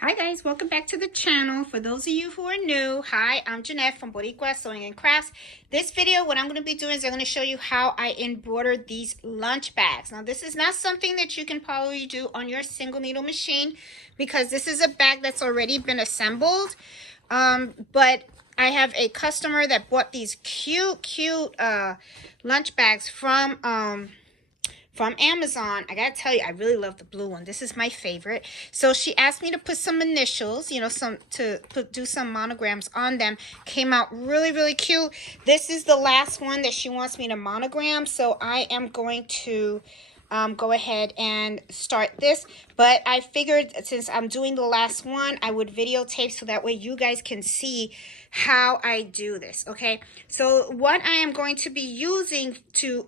Hi guys, welcome back to the channel. For those of you who are new, hi, I'm Jeanette from Boricua Sewing and Crafts. This video, what I'm going to be doing is I'm going to show you how I embroider these lunch bags. Now this is not something that you can probably do on your single needle machine because this is a bag that's already been assembled. But I have a customer that bought these cute lunch bags from Amazon. I gotta tell you, I really love the blue one. This is my favorite. So she asked me to put some initials, you know, do some monograms on them. Came out really cute. This is the last one that she wants me to monogram, so I am going to go ahead and start this. But I figured since I'm doing the last one, I would videotape so that way you guys can see how I do this. Okay, so what I am going to be using to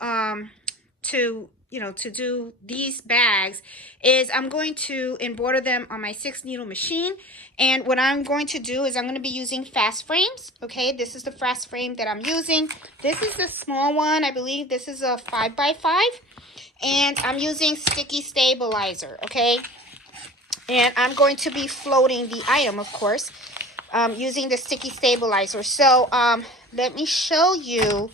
do these bags is I'm going to embroider them on my 6 needle machine. And what I'm going to do is I'm going to be using fast frames. Okay, this is the fast frame that I'm using. This is the small one. I believe this is a 5x5, and I'm using sticky stabilizer. Okay, and I'm going to be floating the item, of course, using the sticky stabilizer. So let me show you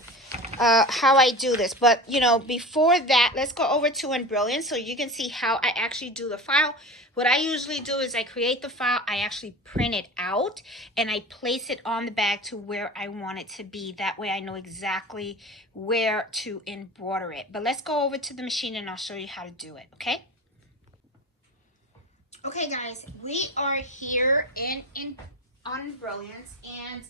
how I do this. But before that, let's go over to Embroidery so you can see how I actually do the file. What I usually do is I create the file, I actually print it out, and I place it on the bag to where I want it to be. That way I know exactly where to embroider it. But let's go over to the machine and I'll show you how to do it, okay? Okay guys, we are here on Brilliance, and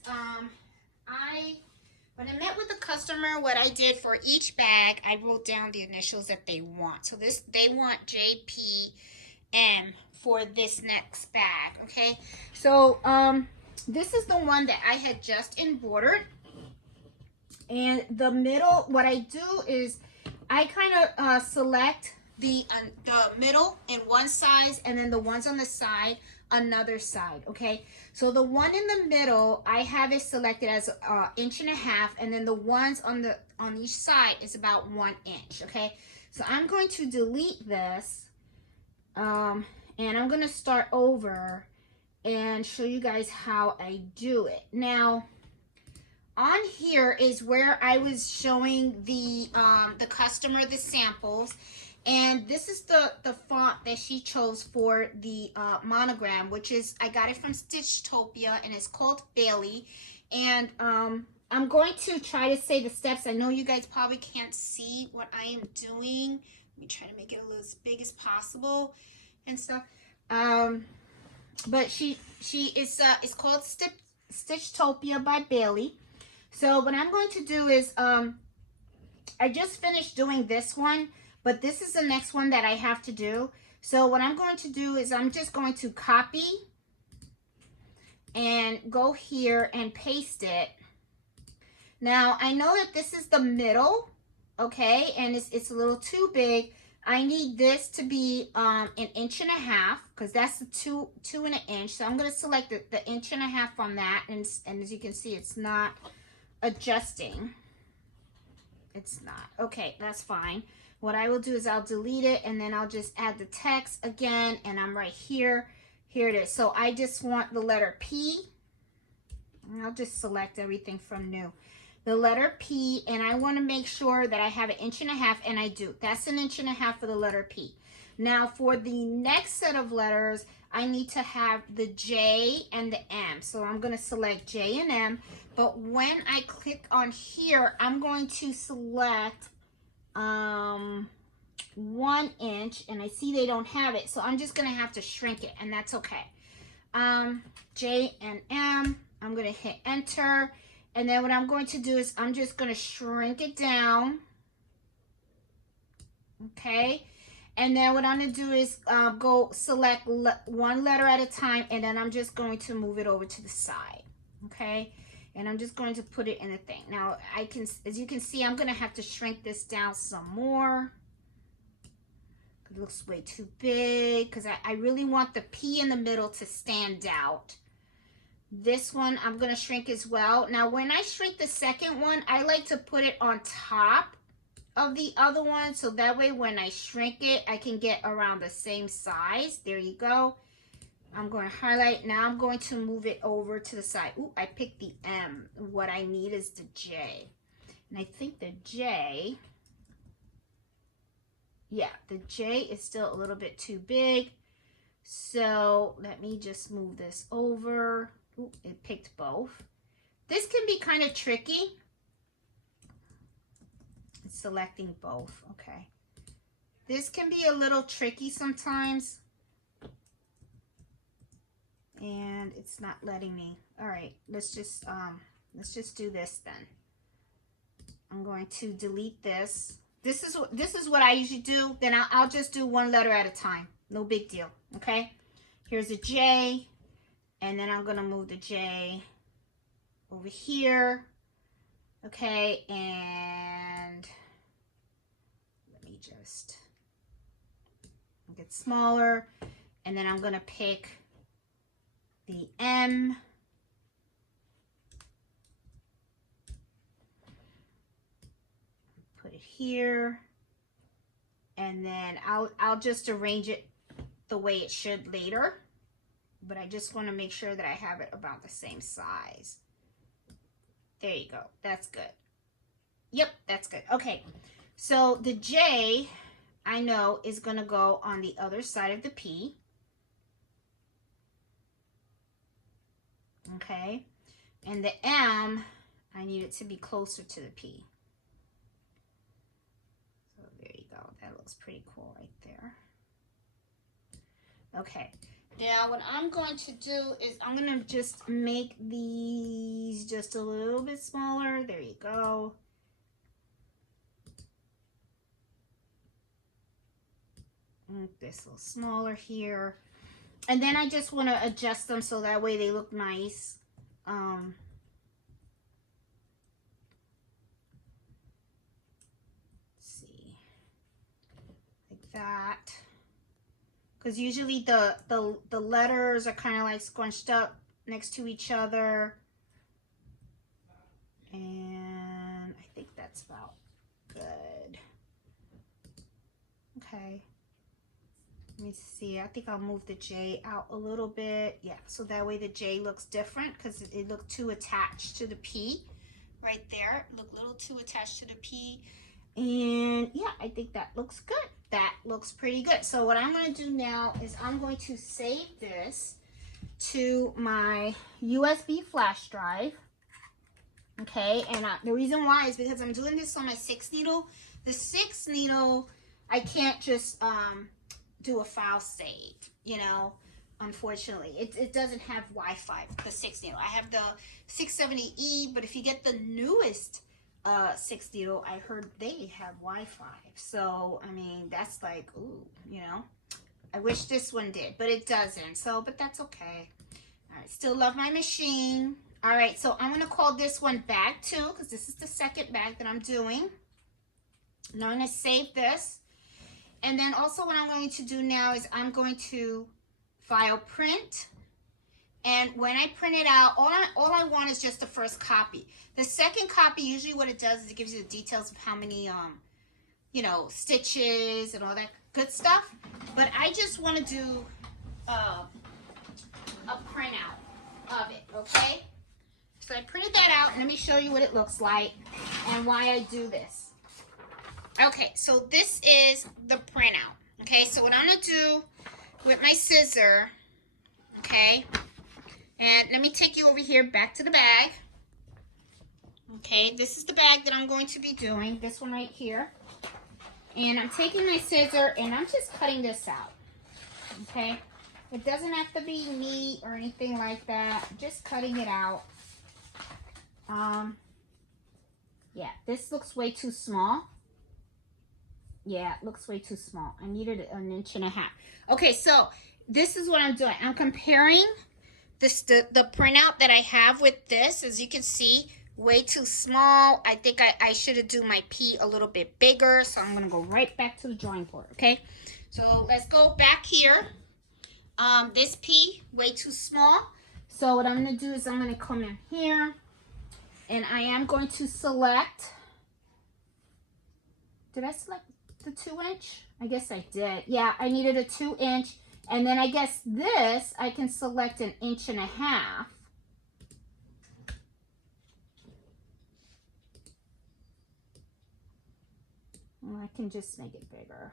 when I met with the customer, what I did for each bag, I wrote down the initials that they want. So they want JPM for this next bag, okay? So this is the one that I had just embroidered. And the middle, what I do is I kind of select the middle in one size, and then the ones on the side another side. Okay, so the one in the middle I have it selected as 1.5 inches, and then the ones on each side is about 1 inch. Okay, so I'm going to delete this and I'm going to start over and show you guys how I do it. Now on here is where I was showing the customer the samples, and this is the font that she chose for the monogram, which is, I got it from Stitchtopia, and it's called Bailey. And I'm going to try to say the steps. I know you guys probably can't see what I am doing. Let me try to make it a little as big as possible and stuff. But she is it's called Stitchtopia by Bailey. So what I'm going to do is, I just finished doing this one, but this is the next one that I have to do. So what I'm going to do is I'm just going to copy and go here and paste it. Now I know that this is the middle, okay, and it's a little too big. I need this to be 1.5 inches, because that's the two and an inch. So I'm going to select the 1.5 inches on that, and as you can see, it's not adjusting. It's not. Okay, that's fine. What I will do is I'll delete it, and then I'll just add the text again, and I'm right here. Here it is. So I just want the letter P, and I'll just select everything from new. The letter P, and I want to make sure that I have 1.5 inches, and I do. That's 1.5 inches for the letter P. Now for the next set of letters, I need to have the J and the M. So I'm going to select J and M. But when I click on here, I'm going to select 1 inch, and I see they don't have it. So I'm just going to have to shrink it, and that's okay. J and M, I'm going to hit enter. And then what I'm going to do is I'm just going to shrink it down. Okay. And then what I'm going to do is go select one letter at a time, and then I'm just going to move it over to the side. Okay. And I'm just going to put it in a thing. Now, as you can see, I'm going to have to shrink this down some more. It looks way too big, because I really want the P in the middle to stand out. This one I'm going to shrink as well. Now, when I shrink the second one, I like to put it on top of the other one, so that way when I shrink it, I can get around the same size. There you go. I'm going to highlight. Now I'm going to move it over to the side. Ooh, I picked the M. What I need is the J. And I think the J, yeah, the J is still a little bit too big. So let me just move this over. Ooh, it picked both. This can be kind of tricky. It's selecting both, okay. This can be a little tricky sometimes. And it's not letting me. All right, let's just do this then. I'm going to delete this. This is what I usually do. Then I'll just do one letter at a time. No big deal. Okay. Here's a J, and then I'm gonna move the J over here. Okay, and let me just get smaller, and then I'm gonna pick the M. Put it here, and then I'll just arrange it the way it should later, but I just want to make sure that I have it about the same size. There you go. That's good. Yep, that's good. Okay, so the J, I know, is going to go on the other side of the P. Okay, and the M, I need it to be closer to the P. So there you go. That looks pretty cool right there. Okay, now what I'm going to do is I'm going to just make these just a little bit smaller. There you go. Make this a little smaller here. And then I just want to adjust them so that way they look nice. Let's see. Like that. Because usually the letters are kind of like scrunched up next to each other. And I think that's about good. Okay. Let me see. I think I'll move the J out a little bit. Yeah, so that way the J looks different because it looked too attached to the P right there. Look a little too attached to the P. And yeah, I think that looks good. That looks pretty good. So what I'm going to do now is I'm going to save this to my USB flash drive. Okay, and the reason why is because I'm doing this on my 6 needle. The 6 needle, I can't just do a file save, you know, unfortunately. It doesn't have Wi-Fi, the 6 needle. I have the 670E, but if you get the newest 6 needle, I heard they have Wi-Fi. So, I mean, that's like, ooh, you know. I wish this one did, but it doesn't. So, but that's okay. All right, still love my machine. All right, so I'm going to call this one bag 2 because this is the second bag that I'm doing. Now I'm going to save this. And then also what I'm going to do now is I'm going to file print. And when I print it out, all I want is just the first copy. The second copy, usually what it does is it gives you the details of how many, you know, stitches and all that good stuff. But I just want to do a printout of it, okay? So I printed that out, and let me show you what it looks like and why I do this. Okay, so this is the printout. Okay, so what I'm going to do with my scissor, okay, and let me take you over here back to the bag. Okay, this is the bag that I'm going to be doing, this one right here. And I'm taking my scissor and I'm just cutting this out. Okay, it doesn't have to be neat or anything like that, just cutting it out. Yeah, this looks way too small. Yeah, it looks way too small. I needed 1.5 inches. Okay, so this is what I'm doing. I'm comparing this the printout that I have with this. As you can see, way too small. I think I should have done my P a little bit bigger. So I'm going to go right back to the drawing board, okay? So let's go back here. This P, way too small. So what I'm going to do is I'm going to come in here. And I am going to select. Did I select the 2 inch? I guess I did. Yeah, I needed a 2 inch. And then I guess this, I can select 1.5 inches. And I can just make it bigger.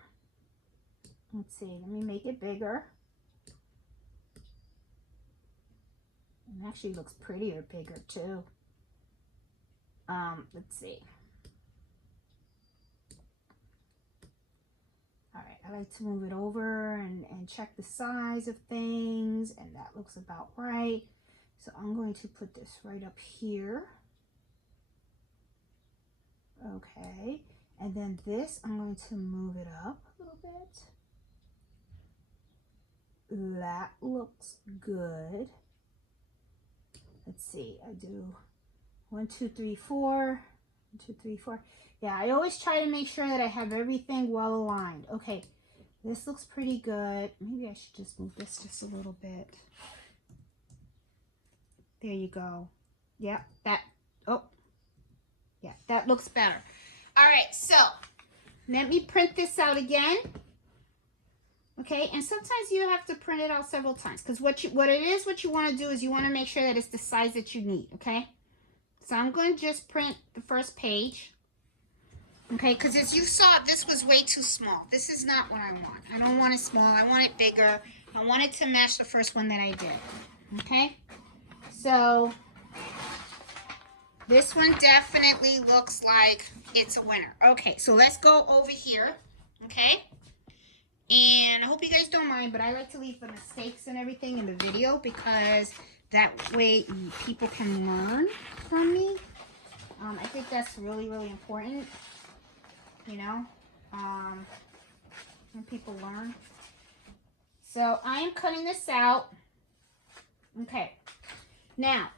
Let's see, let me make it bigger. It actually looks prettier bigger too. Let's see. All right, I like to move it over and check the size of things, and that looks about right. So I'm going to put this right up here. Okay, and then this, I'm going to move it up a little bit. That looks good. Let's see, I do 1, 2, 3, 4. 1, 2, 3, 4. Yeah, I always try to make sure that I have everything well aligned. Okay, this looks pretty good. Maybe I should just move this just a little bit. There you go. Yeah, that looks better. All right, so let me print this out again. Okay, and sometimes you have to print it out several times, because what you want to do is you want to make sure that it's the size that you need. Okay, so I'm going to just print the first page. Okay, because as you saw, this was way too small. This is not what I want. I don't want it small. I want it bigger. I want it to match the first one that I did. Okay, so this one definitely looks like it's a winner. Okay, so let's go over here. Okay, and I hope you guys don't mind, but I like to leave the mistakes and everything in the video, because that way people can learn from me. I think that's really, really important. You know, when people learn. So I am cutting this out. Okay, now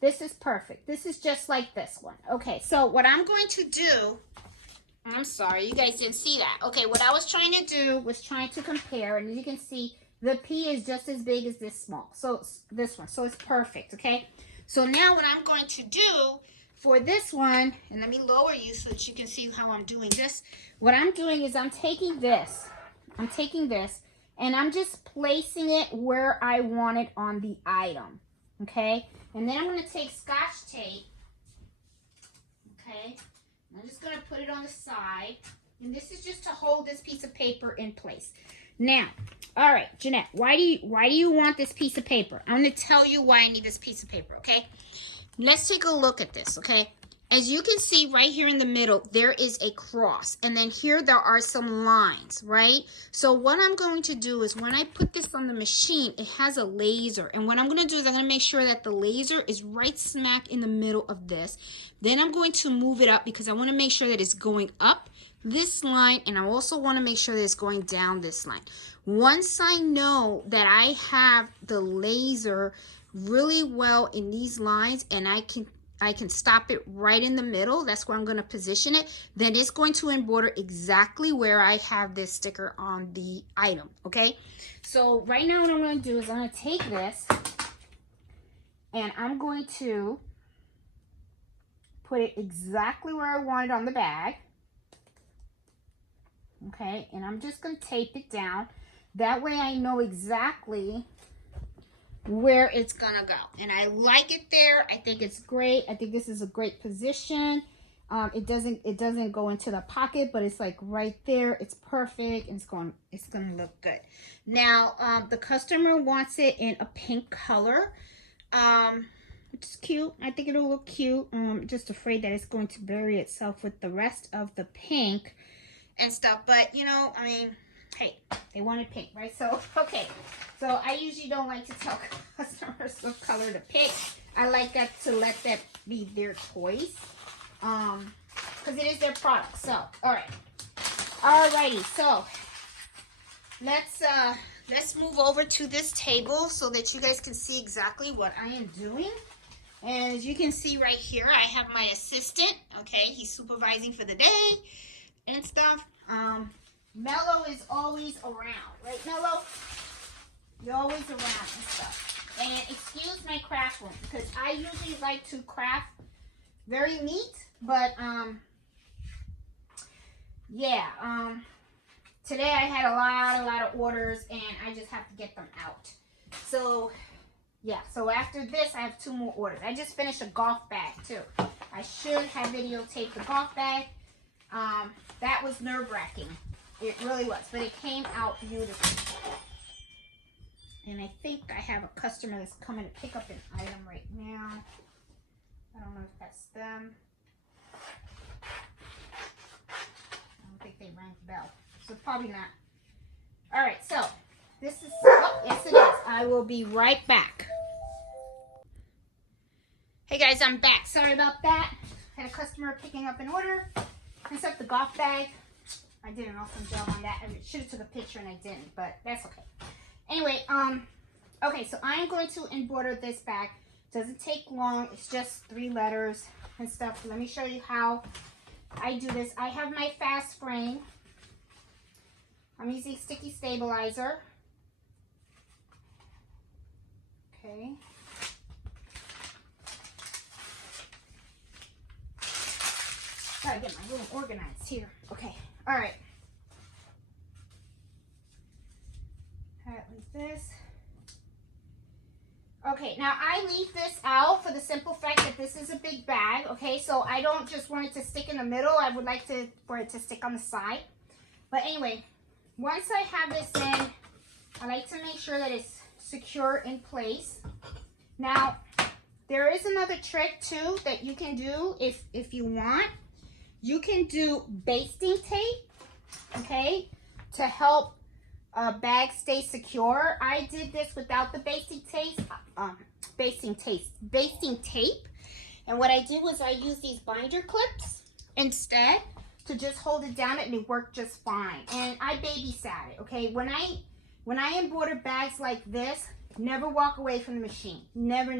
this is perfect. This is just like this one. Okay, so what I'm going to do, I'm sorry, you guys didn't see that. Okay, what I was trying to do was trying to compare, and as you can see, the P is just as big as this small. So this one, so it's perfect. Okay, so now what I'm going to do for this one, and let me lower you so that you can see how I'm doing this. What I'm doing is I'm taking this, and I'm just placing it where I want it on the item. Okay, and then I'm going to take Scotch tape. Okay, I'm just going to put it on the side, and this is just to hold this piece of paper in place. Now, all right, Jeanette, why do you want this piece of paper? I'm going to tell you why I need this piece of paper. Okay. Let's take a look at this, okay? As you can see right here in the middle, there is a cross. And then here there are some lines, right? So what I'm going to do is when I put this on the machine, it has a laser. And what I'm going to do is I'm going to make sure that the laser is right smack in the middle of this. Then I'm going to move it up because I want to make sure that it's going up this line. And I also want to make sure that it's going down this line. Once I know that I have the laser really well in these lines, and I can stop it right in the middle, that's where I'm going to position it, then it's going to embroider exactly where I have this sticker on the item. Okay, so right now what I'm going to do is I'm going to take this and I'm going to put it exactly where I want it on the bag. Okay, and I'm just going to tape it down, that way I know exactly where it's gonna go, and I like it there. I think it's great. I think this is a great position. It doesn't go into the pocket, but it's like right there. It's perfect, and it's gonna look good. Now the customer wants it in a pink color, which is cute. I think it'll look cute. Just afraid that it's going to bury itself with the rest of the pink and stuff, but you know, I mean, hey, they wanted pink, right? So, okay. So, I usually don't like to tell customers what color to pick. I like that to let that be their choice. Because it is their product. So, alright. Alrighty. So, let's move over to this table so that you guys can see exactly what I am doing. And as you can see right here, I have my assistant. Okay, he's supervising for the day and stuff. Mello is always around, right, Mello? You're always around and stuff. And excuse my craft room, because I usually like to craft very neat, but yeah, today I had a lot of orders and I just have to get them out. So yeah, so after this I have 2 more orders. I just finished a golf bag too. I should have videotaped the golf bag. That was nerve-wracking. It really was, but it came out beautifully. And I think I have a customer that's coming to pick up an item right now. I don't know if that's them. I don't think they rang the bell, so probably not. All right, so this is, oh, yes it is. I will be right back. Hey guys, I'm back. Sorry about that. Had a customer picking up an order. Picked up the golf bag. I did an awesome job on that. I should have took a picture and I didn't, but that's okay. Anyway, okay, so I am going to embroider this bag. Doesn't take long. It's just 3 letters and stuff. Let me show you how I do this. I have my fast frame. I'm using sticky stabilizer. Okay. Gotta get my room organized here. Okay. All right. Have it like this. Okay, now I leave this out for the simple fact that this is a big bag, okay? So I don't just want it to stick in the middle. I would like for it to stick on the side. But anyway, once I have this in, I like to make sure that it's secure in place. Now, there is another trick too that you can do if you want. You can do basting tape, okay, to help bag stay secure. I did this without the basting tape, and what I did was I used these binder clips instead to just hold it down, and it worked just fine. And I babysat it, okay. When I embroider bags like this, never walk away from the machine. Never,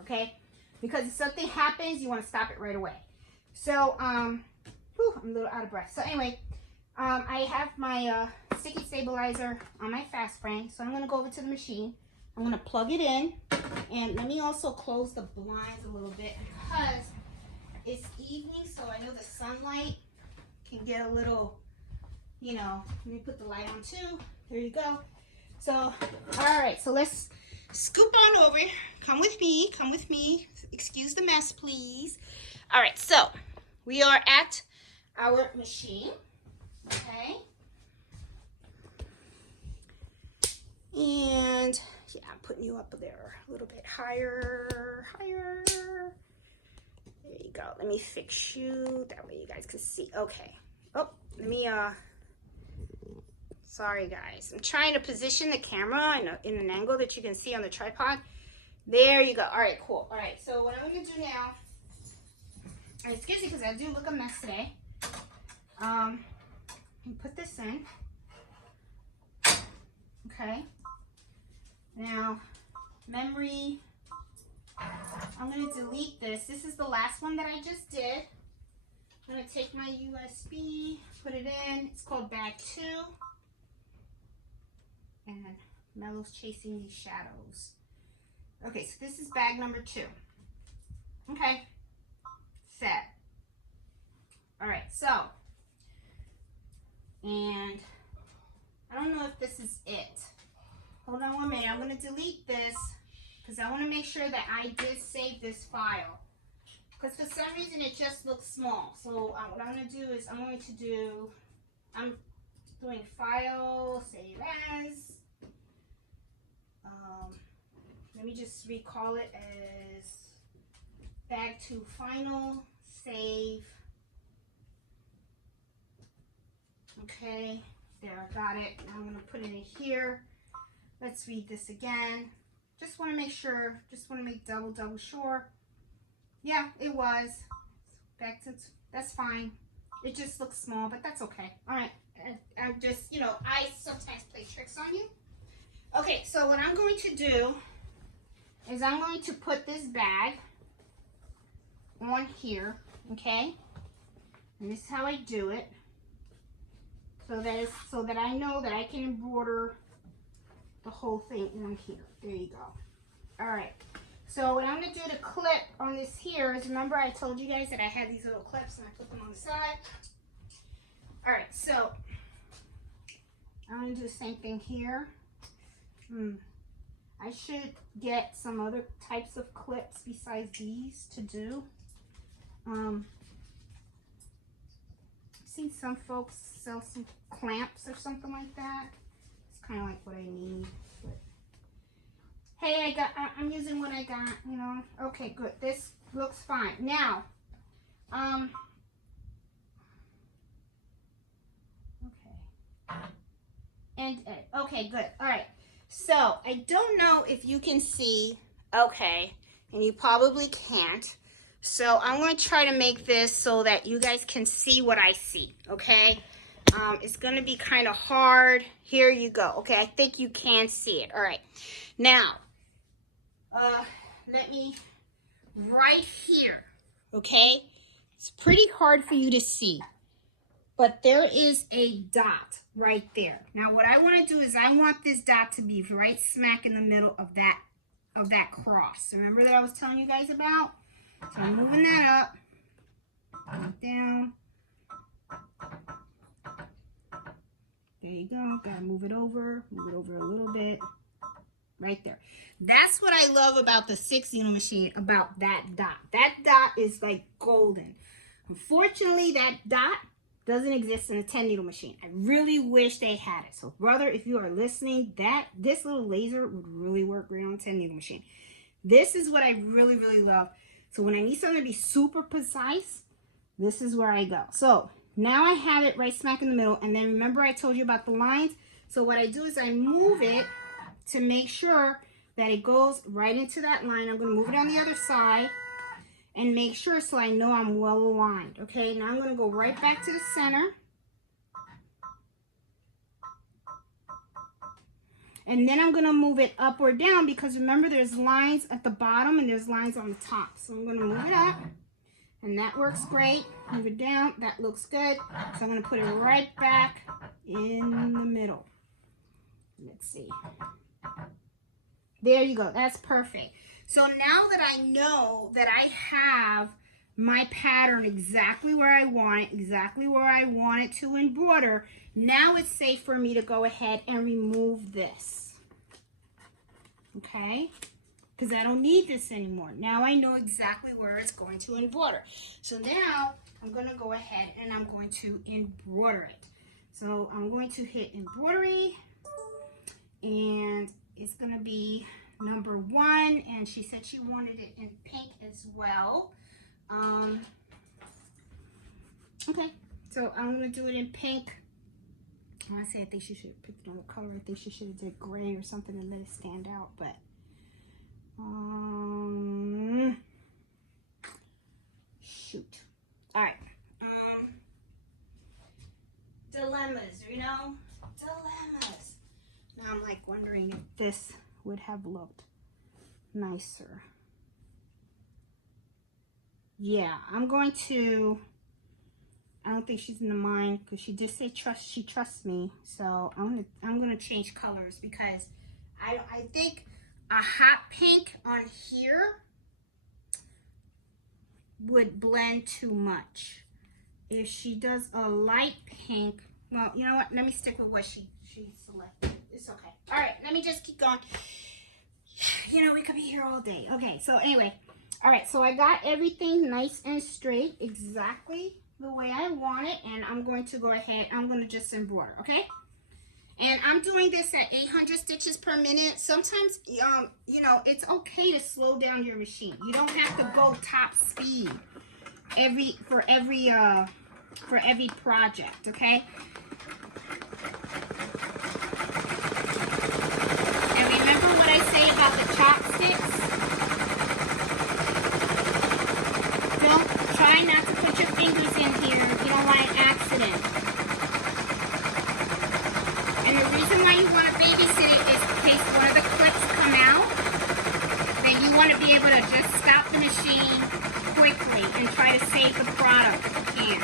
okay, because if something happens, you want to stop it right away. So whew, I'm a little out of breath. So anyway, I have my sticky stabilizer on my fast frame, so I'm going to go over to the machine. I'm going to plug it in, and let me also close the blinds a little bit because it's evening, so I know the sunlight can get a little, you know. Let me put the light on too. There you go. So, all right, so let's scoop on over. Come with me. Excuse the mess, please. All right, so we are at our machine, okay? And yeah, I'm putting you up there a little bit higher. There you go. Let me fix you. That way you guys can see. Okay. Oh, let me, sorry guys. I'm trying to position the camera in an angle that you can see on the tripod. There you go. All right, cool. All right, so what I'm going to do now, and excuse me because I do look a mess today. Put this in. Okay. Now, memory, I'm going to delete this. This is the last one that I just did. I'm going to take my USB, put it in. It's called bag 2. And Mellow's chasing these shadows. Okay, so this is bag number 2. Okay. Set. All right, so, and I don't know if this is it. Hold on 1 minute. I'm going to delete this because I want to make sure that I did save this file. Because for some reason it just looks small. So what I'm going to do is I'm doing file, save as. Let me just recall it as bag 2 final, save. Okay, there, I got it. Now I'm going to put it in here. Let's read this again. Just want to make sure, just want to make double sure. Yeah, it was. Back to, that's fine. It just looks small, but that's okay. All right, I'm just, you know, I sometimes play tricks on you. Okay, so what I'm going to do is I'm going to put this bag on here, okay? And this is how I do it. So that I know that I can embroider the whole thing on here. There you go. All right. So what I'm going to do to clip on this here is, remember I told you guys that I had these little clips and I put them on the side. All right. So I'm going to do the same thing here. I should get some other types of clips besides these to do. I've seen some folks sell some clamps or something like that. It's kind of like what I need. But hey, I'm using what I got, you know. Okay, good. This looks fine. Now, okay. And, okay, good. All right. So, I don't know if you can see, okay, and you probably can't. So, I'm going to try to make this so that you guys can see what I see, okay? It's going to be kind of hard. Here you go. Okay, I think you can see it. All right. Now, let me, right here, okay? It's pretty hard for you to see, but there is a dot right there. Now, what I want to do is I want this dot to be right smack in the middle of that cross. Remember that I was telling you guys about? So I'm moving that up, down. There you go. Gotta move it over a little bit. Right there. That's what I love about the 6 needle machine, about that dot. That dot is like golden. Unfortunately, that dot doesn't exist in a 10 needle machine. I really wish they had it. So brother, if you are listening, this little laser would really work great on a 10 needle machine. This is what I really, really love. So when I need something to be super precise, this is where I go. So now I have it right smack in the middle. And then remember I told you about the lines? So what I do is I move it to make sure that it goes right into that line. I'm going to move it on the other side and make sure so I know I'm well aligned. Okay, now I'm going to go right back to the center. And then I'm going to move it up or down because remember there's lines at the bottom and there's lines on the top. So I'm going to move it up and that works great. Move it down, that looks good. So I'm going to put it right back in the middle. Let's see. There you go. That's perfect. So now that I know that I have my pattern exactly where I want it, exactly where I want it to embroider, now it's safe for me to go ahead and remove this. Okay? Because I don't need this anymore. Now I know exactly where it's going to embroider. So now I'm going to go ahead and I'm going to embroider it. So I'm going to hit embroidery. And it's going to be number 1, and she said she wanted it in pink as well. Okay, so I'm going to do it in pink. I think she should have picked another color. I think she should have did gray or something and let it stand out, but shoot. All right. Dilemmas, you know? Dilemmas. Now I'm like wondering if this would have looked nicer. Yeah, I'm going to, I don't think she's in the mind because she did say she trusts me. So I'm gonna change colors because I think a hot pink on here would blend too much. If she does a light pink, well, you know what? Let me stick with what she selected. It's okay. All right, let me just keep going. You know, we could be here all day. Okay, so anyway. All right, so I got everything nice and straight, exactly the way I want it. And I'm going to go ahead, I'm going to just embroider, okay? And I'm doing this at 800 stitches per minute. Sometimes, you know, it's okay to slow down your machine. You don't have to go top speed for every project, okay? And remember what I say about the chopsticks? Try not to put your fingers in here. You don't want an accident. And the reason why you want to babysit it is in case one of the clips come out, then you want to be able to just stop the machine quickly and try to save the product if you can.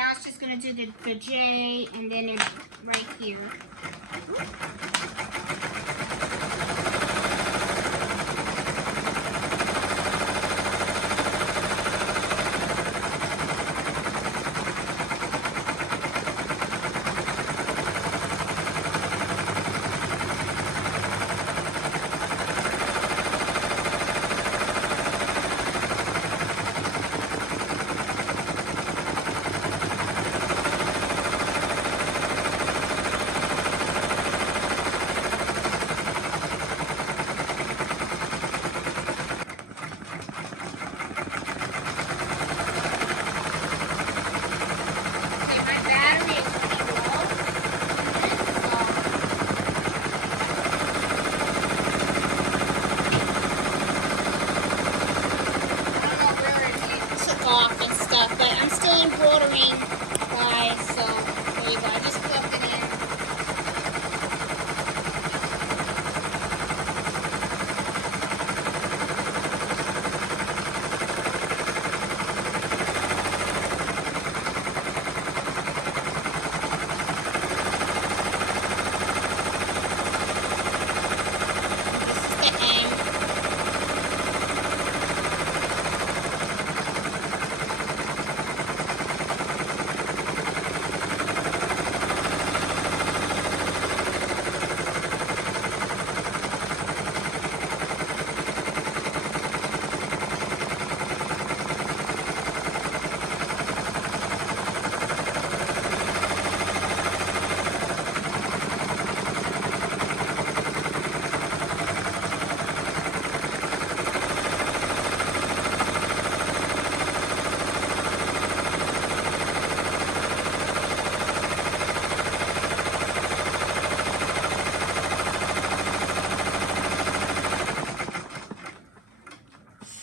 now it's just going to do the J and then it's right here. Off and stuff, but I'm still embroidering, guys, so there you go. I just plugged it in. This is the end.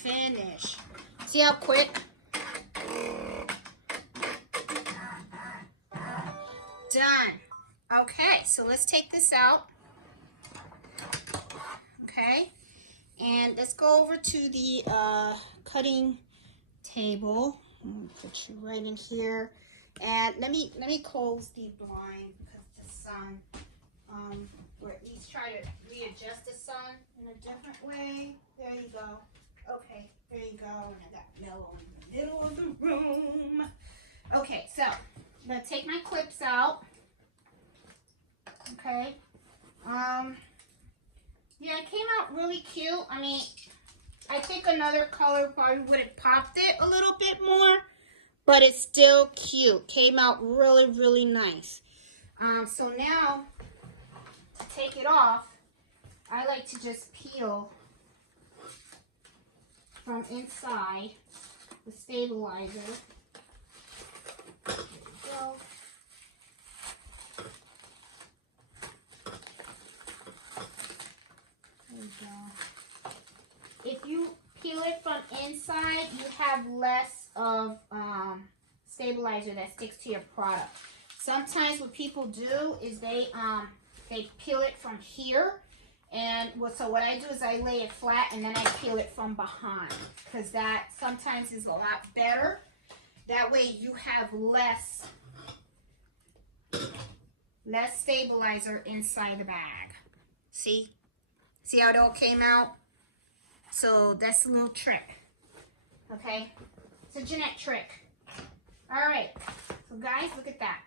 Finish. See how quick? Done. Okay, so let's take this out. Okay, and let's go over to the cutting table. I'm gonna put you right in here, and let me close the blind because the sun. Or at least try to readjust the sun in a different way. There you go. Okay, there you go. And I got yellow in the middle of the room. Okay, so I'm gonna take my clips out. Okay. Yeah, it came out really cute. I mean, I think another color probably would have popped it a little bit more, but it's still cute. Came out really, really nice. So now to take it off, I like to just peel from inside the stabilizer. There you go. There you go. If you peel it from inside, you have less of stabilizer that sticks to your product. Sometimes what people do is they peel it from here, and so what I do is I lay it flat and then I peel it from behind, because that sometimes is a lot better. That way you have less stabilizer inside the bag. See how it all came out? So that's a little trick. Okay, it's a Jeanette trick. All right, so guys, look at that.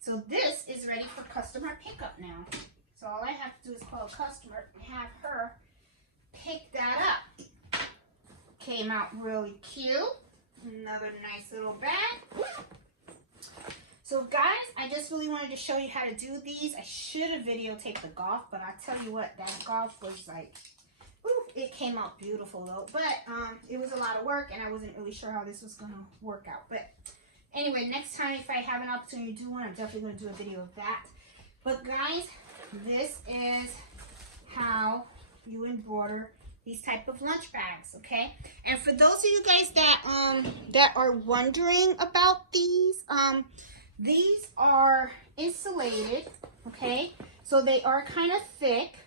So this is ready for customer pickup now. So all I have to do is call a customer and have her pick that up. Came out really cute. Another nice little bag. So guys, I just really wanted to show you how to do these. I should have videotaped the golf, but I tell you what, that golf was like, ooh, it came out beautiful though. But it was a lot of work and I wasn't really sure how this was going to work out. But anyway, next time if I have an opportunity to do one, I'm definitely going to do a video of that. But guys, this is how you embroider these type of lunch bags, okay? And for those of you guys that are wondering about these are insulated, okay? So they are kind of thick,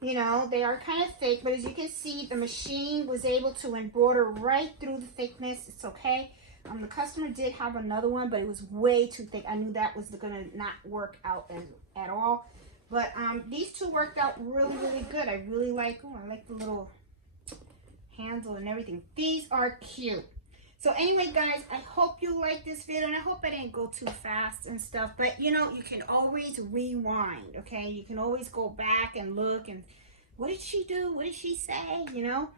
you know, they are kind of thick, but as you can see, the machine was able to embroider right through the thickness. It's okay. The customer did have another one, but it was way too thick. I knew that was gonna not work out at all. But these two worked out really, really good. I really like, oh, I like the little handle and everything. These are cute. So anyway, guys, I hope you like this video, and I hope I didn't go too fast and stuff. But, you know, you can always rewind, okay? You can always go back and look and, what did she do? What did she say? You know?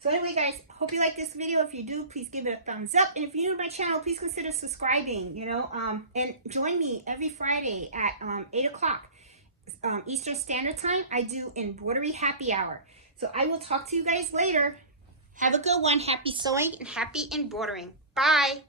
So anyway, guys, hope you like this video. If you do, please give it a thumbs up. And if you're new to my channel, please consider subscribing, you know. And join me every Friday at 8 o'clock Eastern Standard Time. I do embroidery happy hour. So I will talk to you guys later. Have a good one. Happy sewing and happy embroidering. Bye.